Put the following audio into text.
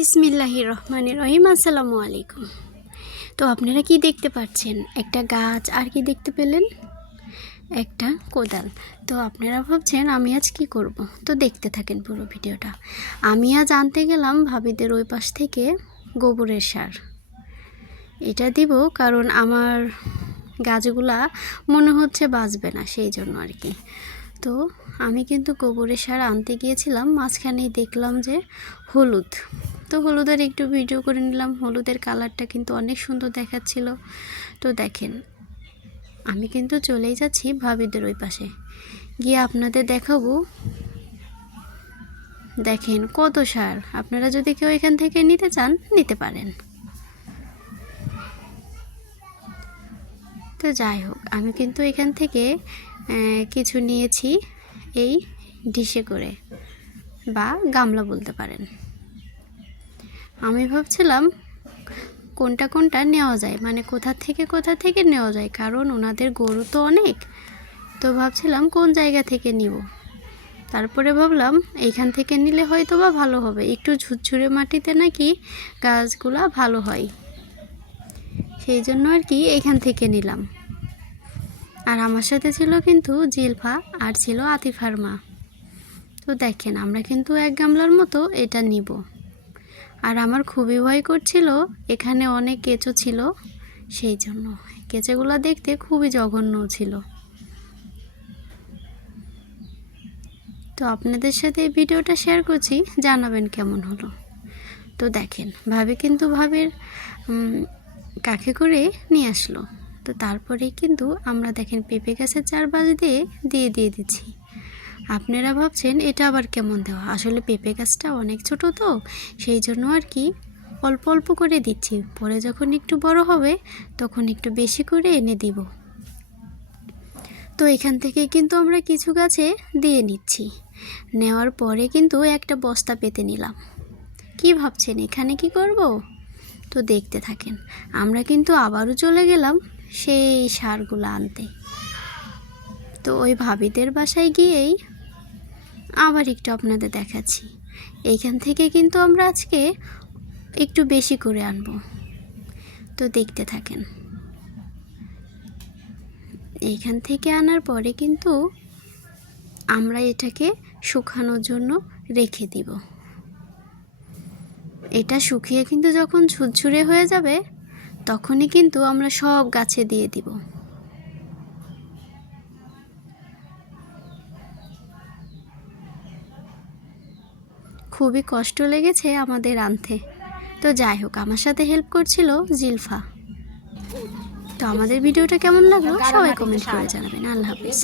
বিসমিল্লাহির রহমানির রহিম। আসসালামু আলাইকুম। তো আপনারা কি দেখতে পাচ্ছেন? একটা গাছ, আর কি দেখতে পেলেন? একটা কোদাল। তো আপনারা ভাবছেন আমি আজ কি করব? তো দেখতে থাকেন পুরো ভিডিওটা। আমি আজ আনতে গেলাম ভাবিদের ওই পাশ থেকে গোবরের সার। এটা দিব কারণ আমার গাছগুলা মনে হচ্ছে বাঁচবে না, সেই জন্য আর কি। তো আমি কিন্তু গোবরের সার আনতে গিয়েছিলাম, মাঝখানেই দেখলাম যে হলুদ। তো হলুদের একটু ভিডিও করে নিলাম। হলুদের কালারটা কিন্তু অনেক সুন্দর দেখাচ্ছিল। তো দেখেন, আমি কিন্তু চলেই যাচ্ছি ভাবিদের ওই পাশে, গিয়ে আপনাদের দেখাবো। দেখেন কত সার। আপনারা যদি কেউ এখান থেকে নিতে চান, নিতে পারেন। তো যাই হোক, আমি কিন্তু এখান থেকে কিছু নিয়েছি এই ডিশে করে, বা গামলা বলতে পারেন। আমি ভাবছিলাম কোনটা কোনটা নেওয়া যায়, মানে কোথা থেকে নেওয়া যায়, কারণ ওনাদের গরু তো অনেক। তো ভাবছিলাম কোন জায়গা থেকে নিব। তারপরে ভাবলাম এইখান থেকে নিলে হয়তো বা ভালো হবে, একটু ঝুরঝুরে মাটিতে নাকি গাছগুলা ভালো হয়, সেই জন্য আর কি এইখান থেকে নিলাম। আর আমার সাথে ছিল কিন্তু জিলফা, আর ছিল আতিফার মা। তো দেখেন, আমরা কিন্তু এক গামলার মতো এটা নিব। আর আমার খুবই ভয় করছিল, এখানে অনেক কেঁচো ছিল, সেই জন্য। কেঁচোগুলো দেখতে খুবই জঘন্য ছিল। তো আপনাদের সাথে এই ভিডিওটা শেয়ার করছি, জানাবেন কেমন হলো। তো দেখেন, ভাবি কিন্তু ভাবির কাকে করে নিয়ে আসলো। তো তারপরে কিন্তু আমরা দেখেন পেঁপে গাছের চারপাশ দিয়ে দিচ্ছি। আপনারা ভাবছেন এটা আবার কেমন দেওয়া? আসলে পেঁপে গাছটা অনেক ছোট, তো সেই জন্য আর কি অল্প অল্প করে দিচ্ছি। পরে যখন একটু বড় হবে তখন একটু বেশি করে এনে দিব। তো এখান থেকে কিন্তু আমরা কিছু গাছে দিয়ে নিচ্ছি। নেওয়ার পরে কিন্তু একটা বস্তা পেতে নিলাম। কি ভাবছেন এখানে কি করব? তো দেখতে থাকেন। আমরা কিন্তু আবারও চলে গেলাম সেই সারগুলো আনতে। তো ওই ভাবিদের বাসায় গিয়েই আবার একটু আপনাদের দেখাচ্ছি। এইখান থেকে কিন্তু আমরা আজকে একটু বেশি করে আনব। তো দেখতে থাকেন। এইখান থেকে আনার পরে কিন্তু আমরা এটাকে শুকানোর জন্য রেখে দিব। এটা শুকিয়ে কিন্তু যখন ঝুরঝুরে হয়ে যাবে, তখনই কিন্তু আমরা সব গাছে দিয়ে দিব। খুবই কষ্ট লেগেছে আমাদের আনতে। তো যাই হোক, আমার সাথে হেল্প করছিল জিলফা। তো আমাদের ভিডিওটা কেমন লাগলো সবাই কমেন্ট করে জানাবেন। আল্লাহ হাফেজ।